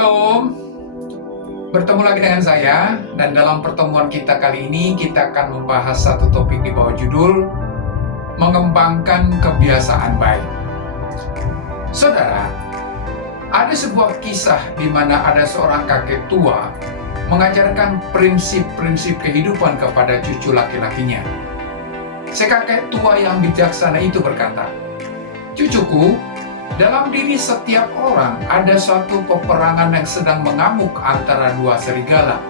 Shalom, bertemu lagi dengan saya, dan dalam pertemuan kita kali ini kita akan membahas satu topik di bawah judul Mengembangkan Kebiasaan Baik. Saudara, ada sebuah kisah di mana ada seorang kakek tua mengajarkan prinsip-prinsip kehidupan kepada cucu laki-lakinya. Si kakek tua yang bijaksana itu berkata, "Cucuku, dalam diri setiap orang ada suatu peperangan yang sedang mengamuk antara dua serigala.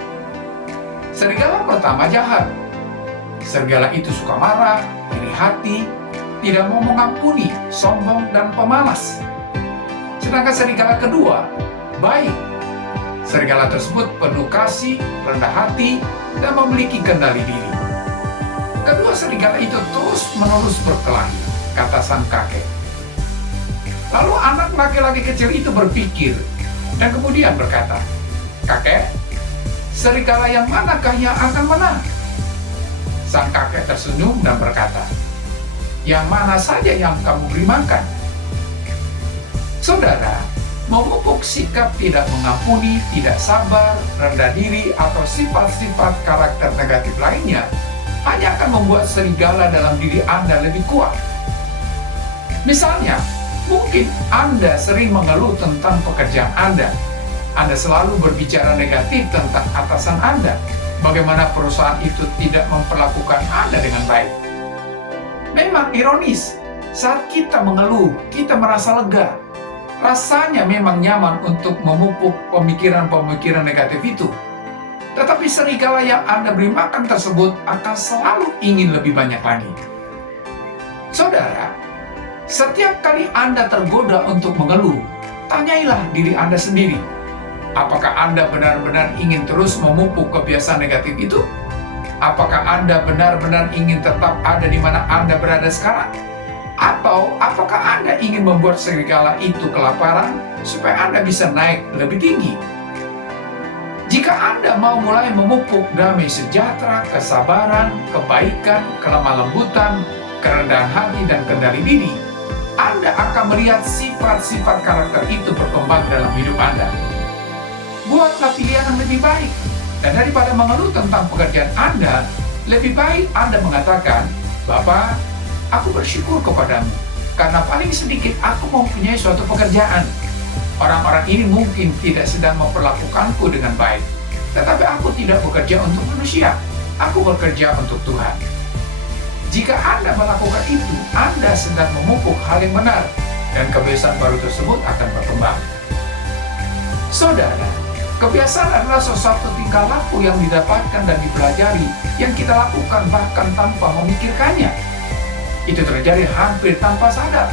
Serigala pertama jahat. Serigala itu suka marah, iri hati, tidak mau mengampuni, sombong, dan pemalas. Sedangkan serigala kedua baik. Serigala tersebut penuh kasih, rendah hati, dan memiliki kendali diri. Kedua serigala itu terus-menerus berkelahi," kata sang kakek. Lalu anak laki-laki kecil itu berpikir dan kemudian berkata, "Kakek, serigala yang manakah yang akan menang?" Sang kakek tersenyum dan berkata, "Yang mana saja yang kamu beri makan." Saudara, memupuk sikap tidak mengampuni, tidak sabar, rendah diri, atau sifat-sifat karakter negatif lainnya hanya akan membuat serigala dalam diri Anda lebih kuat. Misalnya, mungkin Anda sering mengeluh tentang pekerjaan Anda. Anda selalu berbicara negatif tentang atasan Anda. Bagaimana perusahaan itu tidak memperlakukan Anda dengan baik. Memang ironis, saat kita mengeluh, kita merasa lega. Rasanya memang nyaman untuk memupuk pemikiran-pemikiran negatif itu. Tetapi serigala yang Anda beri makan tersebut akan selalu ingin lebih banyak lagi. Saudara, setiap kali Anda tergoda untuk mengeluh, tanyailah diri Anda sendiri. Apakah Anda benar-benar ingin terus memupuk kebiasaan negatif itu? Apakah Anda benar-benar ingin tetap ada di mana Anda berada sekarang? Atau apakah Anda ingin membuat serigala itu kelaparan supaya Anda bisa naik lebih tinggi? Jika Anda mau mulai memupuk damai sejahtera, kesabaran, kebaikan, kelemah lembutan, kerendahan hati, dan kendali diri, Anda akan melihat sifat-sifat karakter itu berkembang dalam hidup Anda. Buatlah pilihan yang lebih baik. Dan daripada mengeluh tentang pekerjaan Anda, lebih baik Anda mengatakan, "Bapak, aku bersyukur kepadamu, karena paling sedikit aku mempunyai suatu pekerjaan. Orang-orang ini mungkin tidak sedang memperlakukanku dengan baik, tetapi aku tidak bekerja untuk manusia, aku bekerja untuk Tuhan." Jika Anda melakukan itu, Anda sedang memupuk hal yang benar, dan kebiasaan baru tersebut akan berkembang. Saudara, kebiasaan adalah sesuatu tingkah laku yang didapatkan dan dipelajari, yang kita lakukan bahkan tanpa memikirkannya. Itu terjadi hampir tanpa sadar.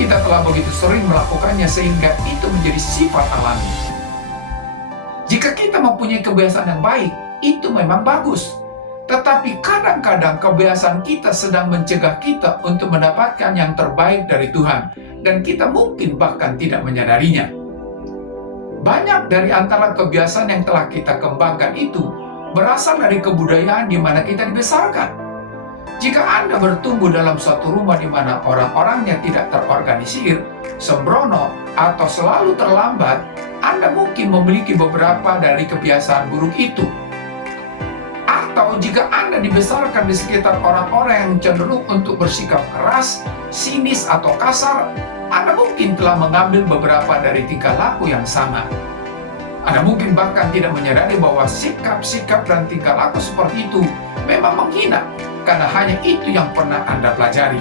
Kita telah begitu sering melakukannya sehingga itu menjadi sifat alami. Jika kita mempunyai kebiasaan yang baik, itu memang bagus. Tetapi kadang-kadang kebiasaan kita sedang mencegah kita untuk mendapatkan yang terbaik dari Tuhan, dan kita mungkin bahkan tidak menyadarinya. Banyak dari antara kebiasaan yang telah kita kembangkan itu berasal dari kebudayaan di mana kita dibesarkan. Jika Anda bertumbuh dalam suatu rumah di mana orang-orangnya tidak terorganisir, sembrono, atau selalu terlambat, Anda mungkin memiliki beberapa dari kebiasaan buruk itu. Atau jika Anda dibesarkan di sekitar orang-orang yang cenderung untuk bersikap keras, sinis, atau kasar, Anda mungkin telah mengambil beberapa dari tingkah laku yang sama. Anda mungkin bahkan tidak menyadari bahwa sikap-sikap dan tingkah laku seperti itu memang menghina, karena hanya itu yang pernah Anda pelajari.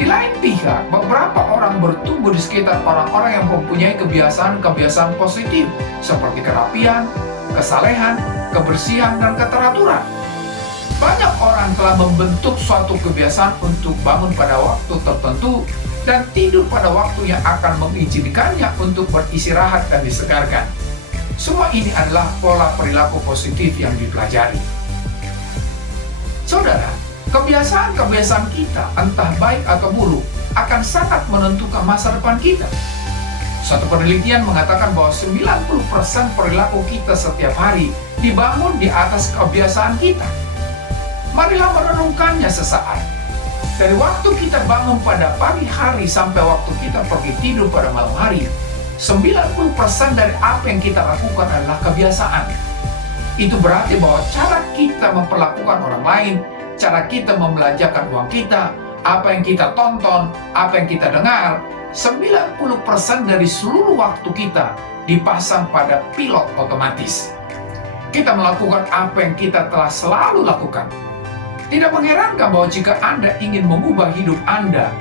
Di lain pihak, beberapa orang bertumbuh di sekitar orang-orang yang mempunyai kebiasaan-kebiasaan positif, seperti kerapian, kesalehan, kebersihan, dan keteraturan. Banyak orang telah membentuk suatu kebiasaan untuk bangun pada waktu tertentu dan tidur pada waktu yang akan mengizinkannya untuk beristirahat dan disegarkan. Semua ini adalah pola perilaku positif yang dipelajari. Saudara, kebiasaan-kebiasaan kita, entah baik atau buruk, akan sangat menentukan masa depan kita. Suatu penelitian mengatakan bahwa 90% perilaku kita setiap hari dibangun di atas kebiasaan kita. Marilah merenungkannya sesaat. Dari waktu kita bangun pada pagi hari sampai waktu kita pergi tidur pada malam hari, 90% dari apa yang kita lakukan adalah kebiasaan. Itu berarti bahwa cara kita memperlakukan orang lain, cara kita membelanjakan uang kita, apa yang kita tonton, apa yang kita dengar, 90% dari seluruh waktu kita dipasang pada pilot otomatis. Kita melakukan apa yang kita telah selalu lakukan. Tidak mengherankan bahwa jika Anda ingin mengubah hidup Anda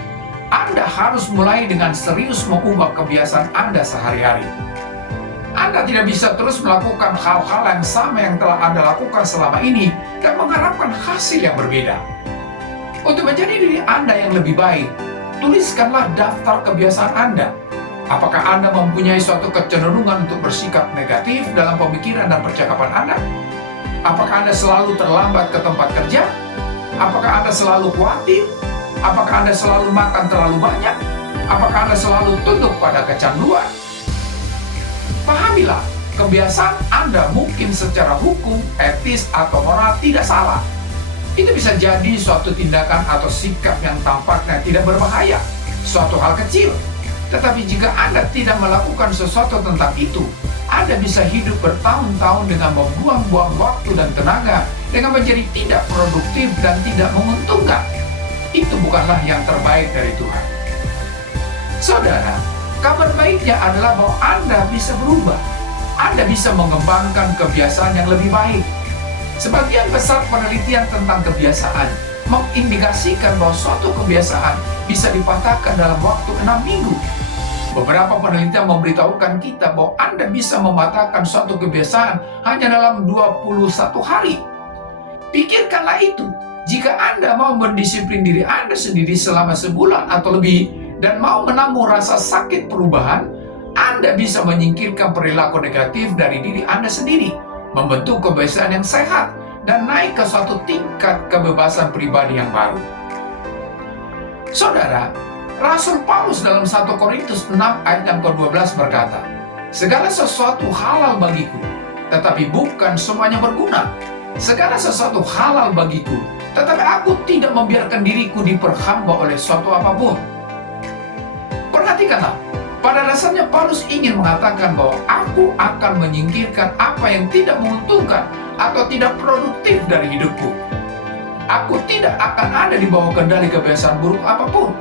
harus mulai dengan serius mengubah kebiasaan Anda sehari-hari. Anda tidak bisa terus melakukan hal-hal yang sama yang telah Anda lakukan selama ini dan mengharapkan hasil yang berbeda. Untuk menjadi diri Anda yang lebih baik, tuliskanlah daftar kebiasaan Anda. Apakah Anda mempunyai suatu kecenderungan untuk bersikap negatif dalam pemikiran dan percakapan Anda? Apakah Anda selalu terlambat ke tempat kerja? Apakah Anda selalu khawatir? Apakah Anda selalu makan terlalu banyak? Apakah Anda selalu tunduk pada kecanduan? Pahamilah, kebiasaan Anda mungkin secara hukum, etis, atau moral tidak salah. Itu bisa jadi suatu tindakan atau sikap yang tampaknya tidak berbahaya, suatu hal kecil. Tetapi jika Anda tidak melakukan sesuatu tentang itu, Anda bisa hidup bertahun-tahun dengan membuang-buang waktu dan tenaga, dengan menjadi tidak produktif dan tidak menguntungkan. Itu bukanlah yang terbaik dari Tuhan. Saudara, kabar baiknya adalah bahwa Anda bisa berubah. Anda bisa mengembangkan kebiasaan yang lebih baik. Sebagian besar penelitian tentang kebiasaan mengindikasikan bahwa suatu kebiasaan bisa dipatahkan dalam waktu 6 minggu. Beberapa penelitian memberitahukan kita bahwa Anda bisa mematahkan suatu kebiasaan hanya dalam 21 hari. Pikirkanlah itu. Jika Anda mau mendisiplin diri Anda sendiri selama sebulan atau lebih dan mau menampung rasa sakit perubahan, Anda bisa menyingkirkan perilaku negatif dari diri Anda sendiri, membentuk kebiasaan yang sehat, dan naik ke suatu tingkat kebebasan pribadi yang baru. Saudara, Rasul Paulus dalam 1 Korintus 6 ayat yang ke-12 berkata, "Segala sesuatu halal bagiku, tetapi bukan semuanya berguna. Segala sesuatu halal bagiku, tetapi aku tidak membiarkan diriku diperhamba oleh suatu apapun." Perhatikanlah, pada dasarnya Paulus ingin mengatakan bahwa aku akan menyingkirkan apa yang tidak menguntungkan atau tidak produktif dari hidupku. Aku tidak akan ada di bawah kendali kebiasaan buruk apapun.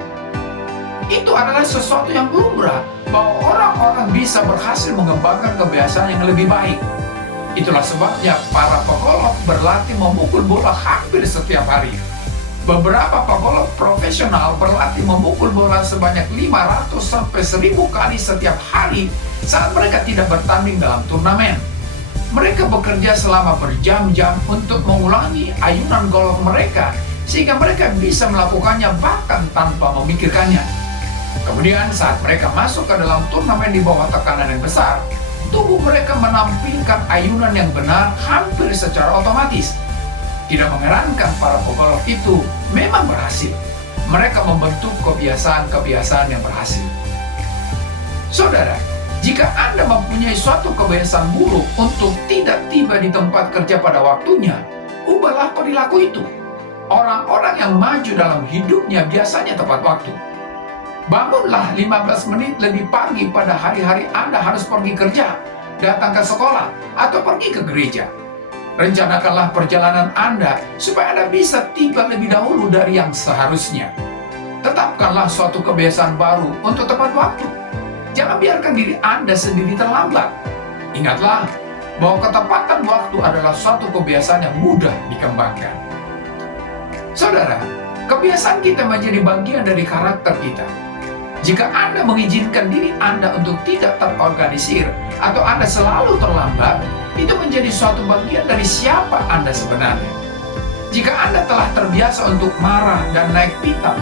Itu adalah sesuatu yang lumrah bahwa orang-orang bisa berhasil mengembangkan kebiasaan yang lebih baik. Itulah sebabnya para pegolf berlatih memukul bola hampir setiap hari. Beberapa pegolf profesional berlatih memukul bola sebanyak 500 sampai 1000 kali setiap hari saat mereka tidak bertanding dalam turnamen. Mereka bekerja selama berjam-jam untuk mengulangi ayunan golf mereka sehingga mereka bisa melakukannya bahkan tanpa memikirkannya. Kemudian saat mereka masuk ke dalam turnamen di bawah tekanan yang besar, tubuh mereka menampilkan ayunan yang benar hampir secara otomatis. Tidak mengherankan para pegolf itu memang berhasil. Mereka membentuk kebiasaan-kebiasaan yang berhasil. Saudara, jika Anda mempunyai suatu kebiasaan buruk untuk tidak tiba di tempat kerja pada waktunya, ubahlah perilaku itu. Orang-orang yang maju dalam hidupnya biasanya tepat waktu. Bangunlah 15 menit lebih pagi pada hari-hari Anda harus pergi kerja, datang ke sekolah, atau pergi ke gereja. Rencanakanlah perjalanan Anda supaya Anda bisa tiba lebih dahulu dari yang seharusnya. Tetapkanlah suatu kebiasaan baru untuk tepat waktu. Jangan biarkan diri Anda sendiri terlambat. Ingatlah bahwa ketepatan waktu adalah suatu kebiasaan yang mudah dikembangkan. Saudara, kebiasaan kita menjadi bagian dari karakter kita. Jika Anda mengizinkan diri Anda untuk tidak terorganisir atau Anda selalu terlambat, itu menjadi suatu bagian dari siapa Anda sebenarnya. Jika Anda telah terbiasa untuk marah dan naik pitam,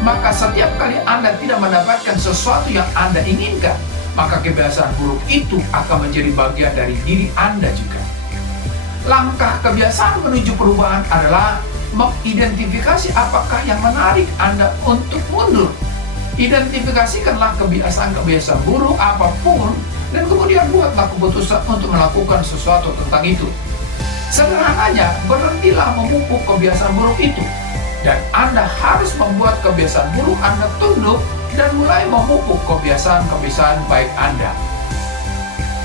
maka setiap kali Anda tidak mendapatkan sesuatu yang Anda inginkan, maka kebiasaan buruk itu akan menjadi bagian dari diri Anda juga. Langkah kebiasaan menuju perubahan adalah mengidentifikasi apakah yang menarik Anda untuk mundur. Identifikasikanlah kebiasaan-kebiasaan buruk apapun dan kemudian buatlah keputusan untuk melakukan sesuatu tentang itu. Sederhananya, berhentilah memupuk kebiasaan buruk itu. Dan Anda harus membuat kebiasaan buruk Anda tunduk dan mulai memupuk kebiasaan-kebiasaan baik Anda.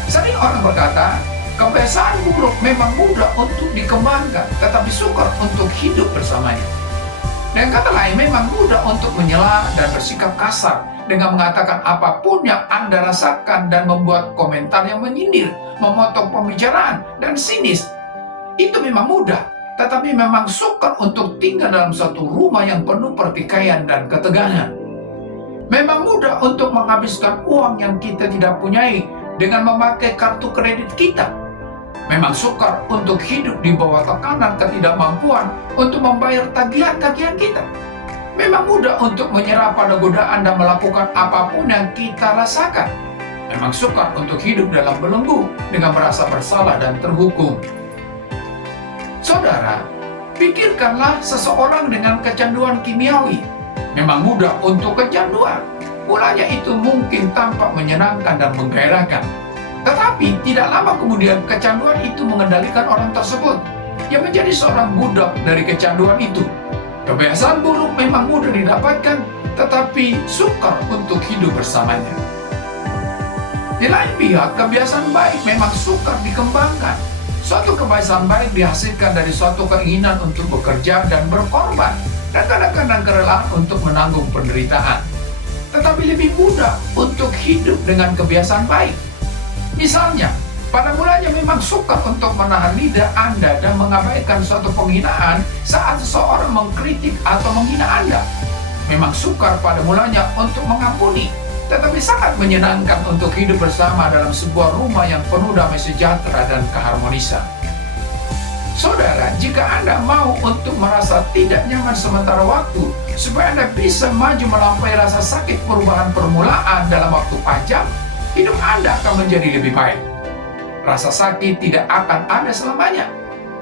Sering orang berkata, kebiasaan buruk memang mudah untuk dikembangkan, tetapi sukar untuk hidup bersamanya. Dengan kata lain, memang mudah untuk menyela dan bersikap kasar dengan mengatakan apapun yang Anda rasakan dan membuat komentar yang menyindir, memotong pembicaraan, dan sinis. Itu memang mudah, tetapi memang sukar untuk tinggal dalam satu rumah yang penuh pertikaian dan ketegangan. Memang mudah untuk menghabiskan uang yang kita tidak punyai dengan memakai kartu kredit kita. Memang sukar untuk hidup di bawah tekanan ketidakmampuan untuk membayar tagihan-tagihan kita. Memang mudah untuk menyerah pada godaan dan melakukan apapun yang kita rasakan. Memang sukar untuk hidup dalam belenggu dengan merasa bersalah dan terhukum. Saudara, pikirkanlah seseorang dengan kecanduan kimiawi. Memang mudah untuk kecanduan. Mulanya itu mungkin tampak menyenangkan dan menggairahkan. Tetapi tidak lama kemudian kecanduan itu mengendalikan orang tersebut yang menjadi seorang budak dari kecanduan itu. Kebiasaan buruk memang mudah didapatkan, tetapi sukar untuk hidup bersamanya. Di lain pihak, kebiasaan baik memang sukar dikembangkan. Suatu kebiasaan baik dihasilkan dari suatu keinginan untuk bekerja dan berkorban, dan kadang-kadang kerelaan untuk menanggung penderitaan. Tetapi lebih mudah untuk hidup dengan kebiasaan baik. Misalnya, pada mulanya memang sukar untuk menahan lidah Anda dan mengabaikan suatu penghinaan saat seseorang mengkritik atau menghina Anda. Memang sukar pada mulanya untuk mengampuni, tetapi sangat menyenangkan untuk hidup bersama dalam sebuah rumah yang penuh damai sejahtera dan keharmonisan. Saudara, jika Anda mau untuk merasa tidak nyaman sementara waktu, supaya Anda bisa maju melampaui rasa sakit perubahan permulaan dalam waktu panjang, hidup Anda akan menjadi lebih baik. Rasa sakit tidak akan ada selamanya.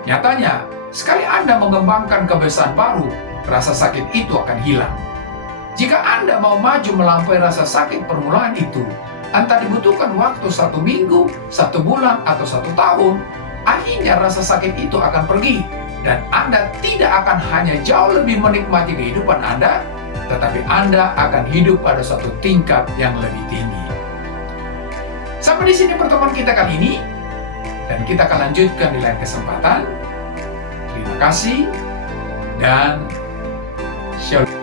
Nyatanya, sekali Anda mengembangkan kebiasaan baru, rasa sakit itu akan hilang. Jika Anda mau maju melampaui rasa sakit permulaan itu, entah dibutuhkan waktu 1 minggu, 1 bulan, atau 1 tahun, akhirnya rasa sakit itu akan pergi, dan Anda tidak akan hanya jauh lebih menikmati kehidupan Anda, tetapi Anda akan hidup pada suatu tingkat yang lebih tinggi. Sampai di sini pertemuan kita kali ini, dan kita akan lanjutkan di lain kesempatan. Terima kasih, dan shalom.